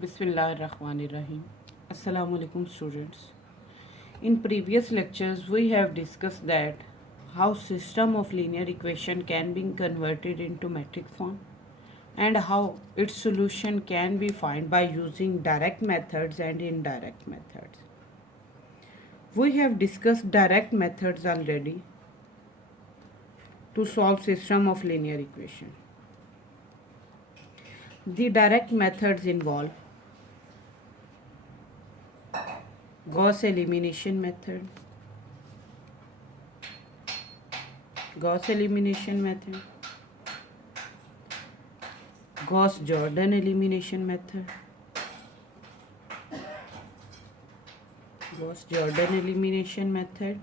Bismillahirrahmanirrahim. Assalamu alaikum students. In previous lectures we have discussed that how system of linear equation can be converted into metric form and how its solution can be found by using direct methods and indirect methods. We have discussed direct methods already to solve system of linear equation. The direct methods involve Gauss elimination method, Gauss elimination method, Gauss-Jordan elimination method, Gauss-Jordan elimination method,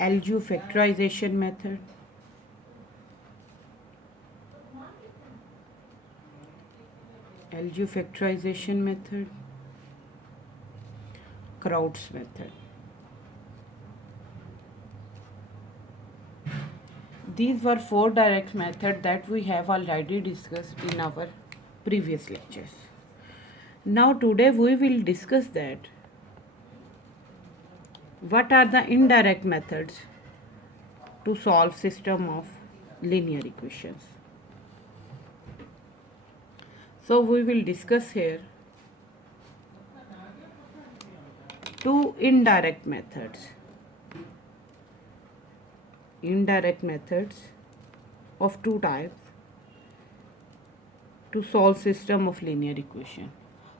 LU factorization method, LU factorization method, Kraut's method. These were four direct methods that we have already discussed in our previous lectures. Now today we will discuss that what are the indirect methods to solve system of linear equations. So we will discuss here two indirect methods of two types to solve system of linear equation.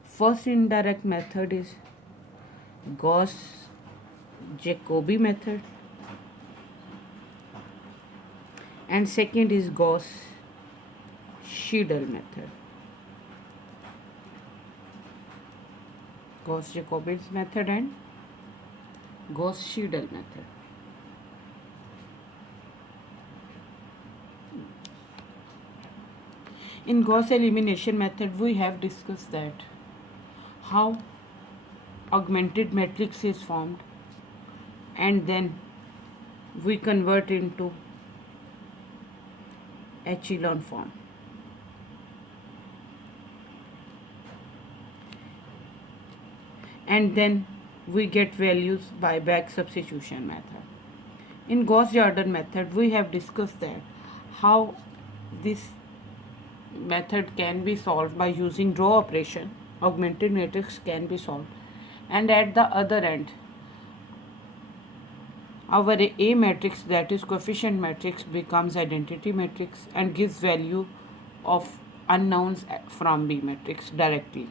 First indirect method is Gauss-Jaccobi method and second is Gauss-Seidel method. Gauss-Jacobi's method and Gauss-Seidel method. In Gauss elimination method, we have discussed that how augmented matrix is formed and then we convert into echelon form. And then we get values by back substitution method. In Gauss-Jordan method, we have discussed that how this method can be solved by using draw operation. Augmented matrix can be solved, and at the other end our A matrix, that is coefficient matrix, becomes identity matrix and gives value of unknowns from B matrix directly.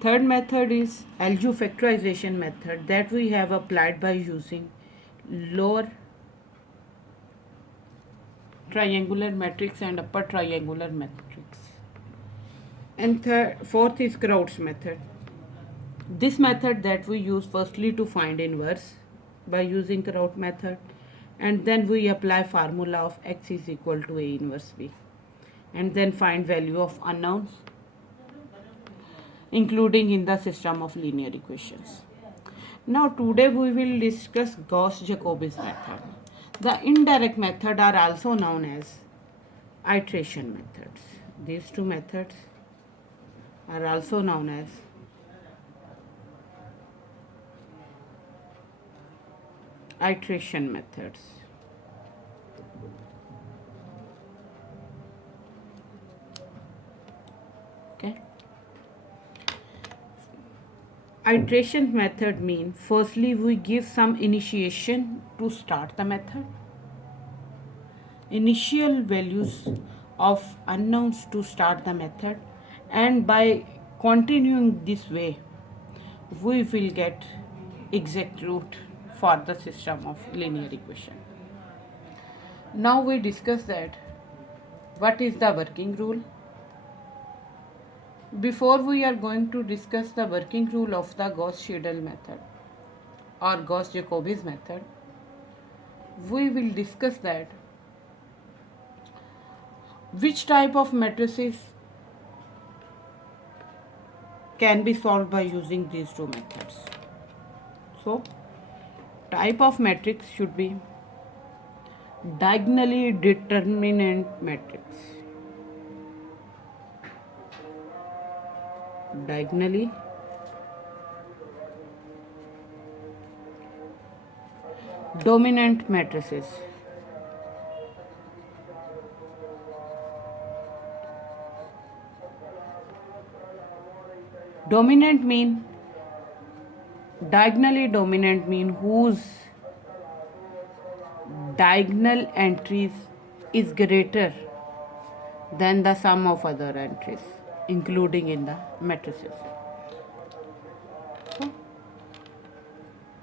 Third method is LU factorization method that we have applied by using lower triangular matrix and upper triangular matrix. And fourth is Kraut's method. This method that we use firstly to find inverse by using Kraut method, and then we apply formula of x is equal to A inverse B, and then find value of unknowns including in the system of linear equations. Now today we will discuss Gauss-Jacobi's method. The indirect method are also known as iteration methods. These two methods are also known as iteration methods. Okay. Iteration method means firstly we give some initiation to start the method, initial values of unknowns to start the method, and by continuing this way we will get exact root for the system of linear equation. Now we discuss that what is the working rule. Before we are going to discuss the working rule of the Gauss-Seidel method or Gauss-Jacobi's method, we will discuss that which type of matrices can be solved by using these two methods. So type of matrix should be diagonally determinant matrix. Diagonally dominant matrices. Dominant mean diagonally dominant mean whose diagonal entries is greater than the sum of other entries, including in the matrices. So,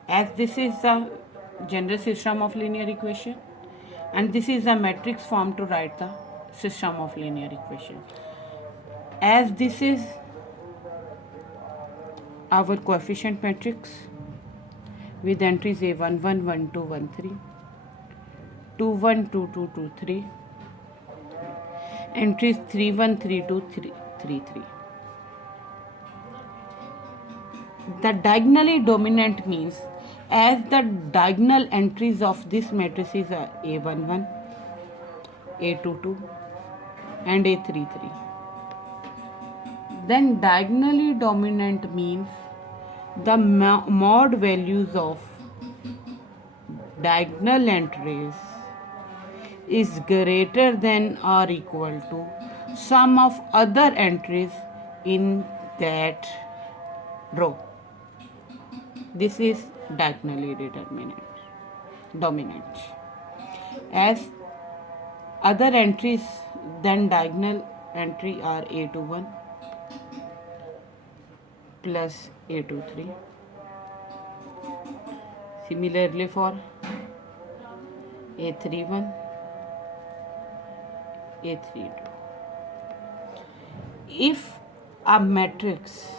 as this is the general system of linear equation, and this is the matrix form to write the system of linear equation. As this is our coefficient matrix with entries A11, 12, 13, 21, 22, 23, entries 31, 32, 33. The diagonally dominant means as the diagonal entries of this matrices are A11, A22 and A33. Then diagonally dominant means the mod values of diagonal entries is greater than or equal to sum of other entries in that row. This is diagonally dominant. As other entries than diagonal entry are A21 plus A23. Similarly for A31, A32. If a matrix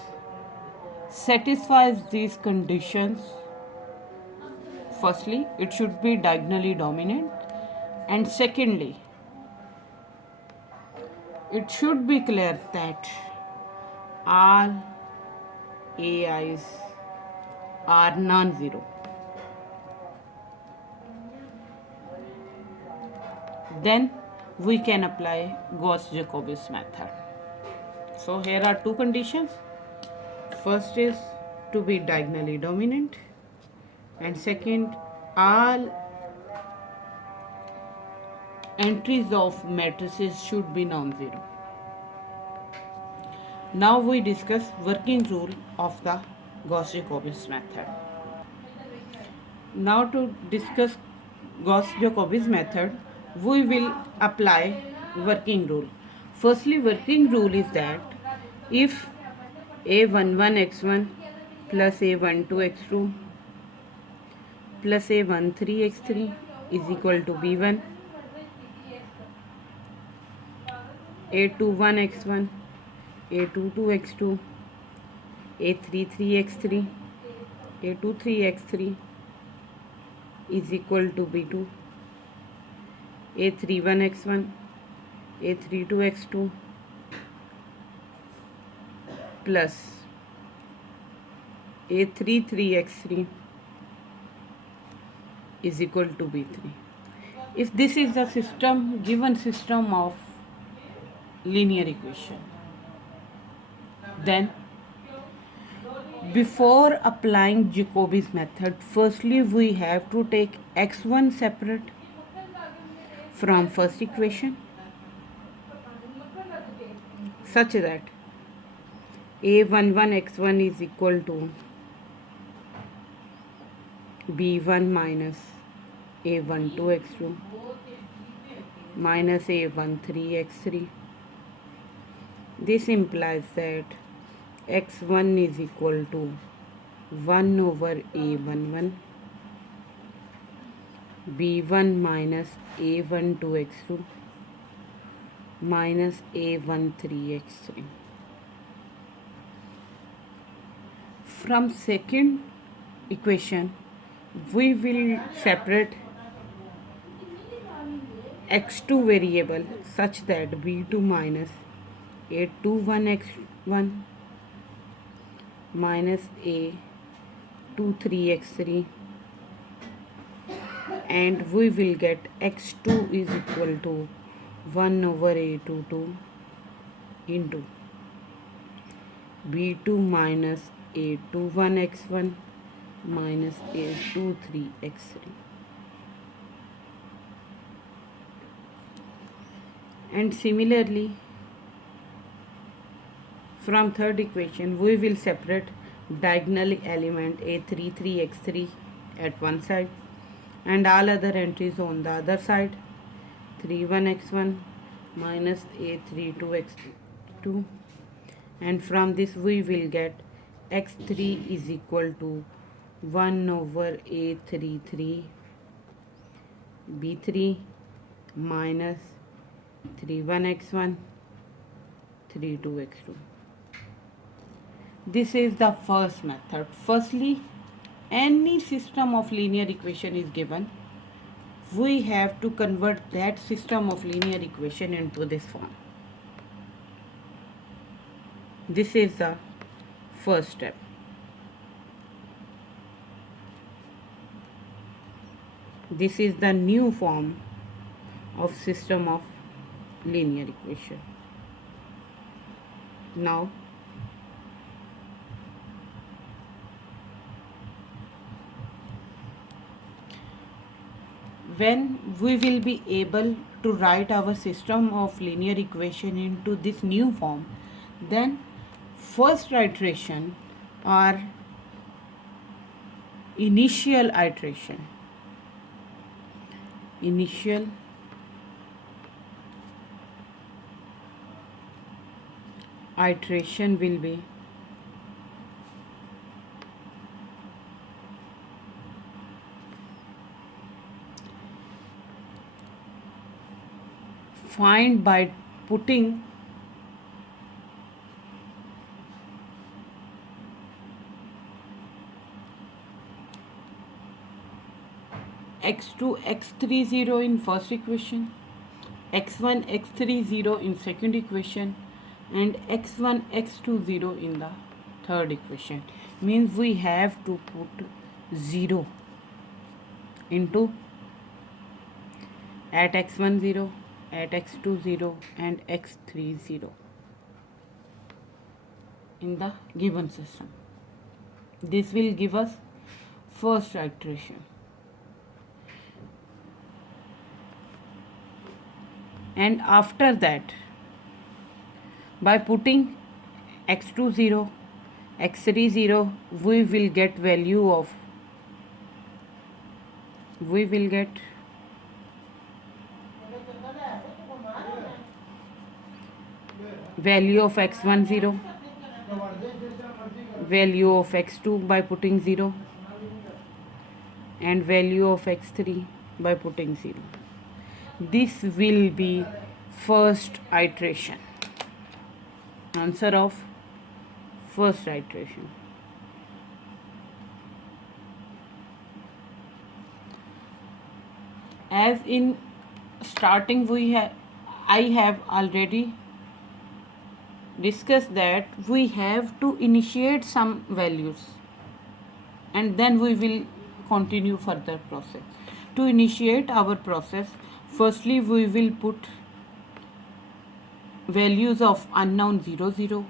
satisfies these conditions, firstly, it should be diagonally dominant, and secondly, it should be clear that all AIs are non-zero. Then we can apply Gauss-Jacobis method. So here are two conditions. First is to be diagonally dominant, and second, all entries of matrices should be non-zero. Now we discuss working rule of the Gauss-Jacobis method. Now to discuss Gauss-Jacobis method, we will apply working rule. Firstly, working rule is that if A11x1 plus A12x2 plus A13x3 is equal to B1, A21x1, A22x2, A33x3, A23x3 is equal to B2, A31x1, A32x2 plus A33x3 is equal to B3. If this is the system, given system of linear equation, then before applying Jacobis method, firstly we have to take x1 separate from first equation such that A11x1 is equal to B1 minus A12x2 minus A13x3. This implies that x1 is equal to 1 over A11 B1 minus A12x2 minus A13x3. From second equation, we will separate x2 variable such that B2 minus A21x1 minus A23x3 and we will get x2 is equal to 1 over a22 into b2 minus a21 x1 minus a23 x3. And similarly, from third equation, we will separate diagonal element a33 x3 at one side and all other entries on the other side. 31 x1 minus a32 x2, and from this we will get x3 is equal to 1 over a33 b3 minus 31 x1 32 x2. This is the first method. Firstly, any system of linear equation is given, we have to convert that system of linear equation into this form. This is the first step. This is the new form of system of linear equation. Now, when we will be able to write our system of linear equation into this new form, then first iteration or initial iteration will be find by putting x2 x30 in first equation, x1 x30 in second equation, and x1 x20 in the third equation. Means we have to put 0 into at x1 0, at x2 0, and x3 0 in the given system. This will give us first iteration. And after that, by putting x2 0, x3 0, we will get value of x1 0, value of x2 by putting 0, and value of x3 by putting 0. This will be first iteration. Answer of first iteration. As in starting I have already discussed that we have to initiate some values and then we will continue further process. To initiate our process, firstly we will put values of unknown 0 0,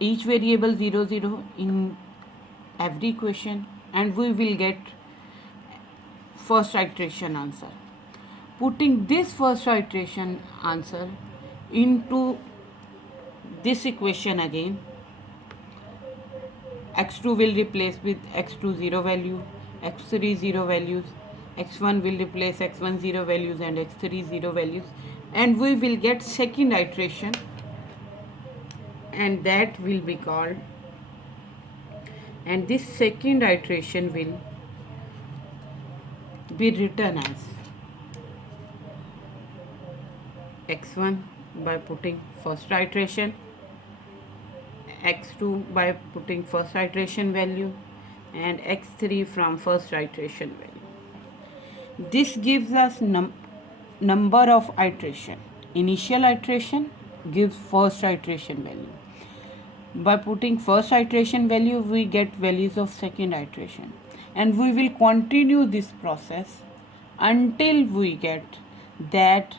each variable 0 0 in every equation, and we will get first iteration answer. Putting this first iteration answer into this equation again, x2 will replace with x2 0 value, x3 0 values, x1 will replace x1 0 values and x3 0 values, and we will get second iteration, and that will be called, and this second iteration will be written as x1 by putting first iteration, x2 by putting first iteration value, and x3 from first iteration value. This gives us number of iteration. Initial iteration gives first iteration value. By putting first iteration value, we get values of second iteration, and we will continue this process until we get that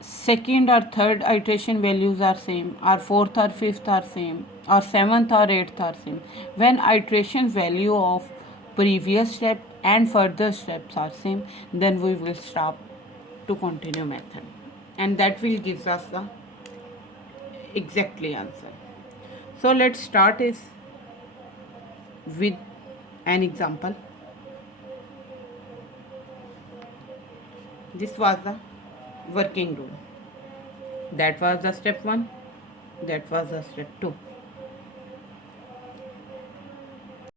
second or third iteration values are same, or fourth or fifth are same, or seventh or eighth are same. When iteration value of previous step and further steps are same, then we will stop to continue method, and that will give us the exactly answer. So let's start is with an example. This was the working rule. That was the step 1. That was the step 2.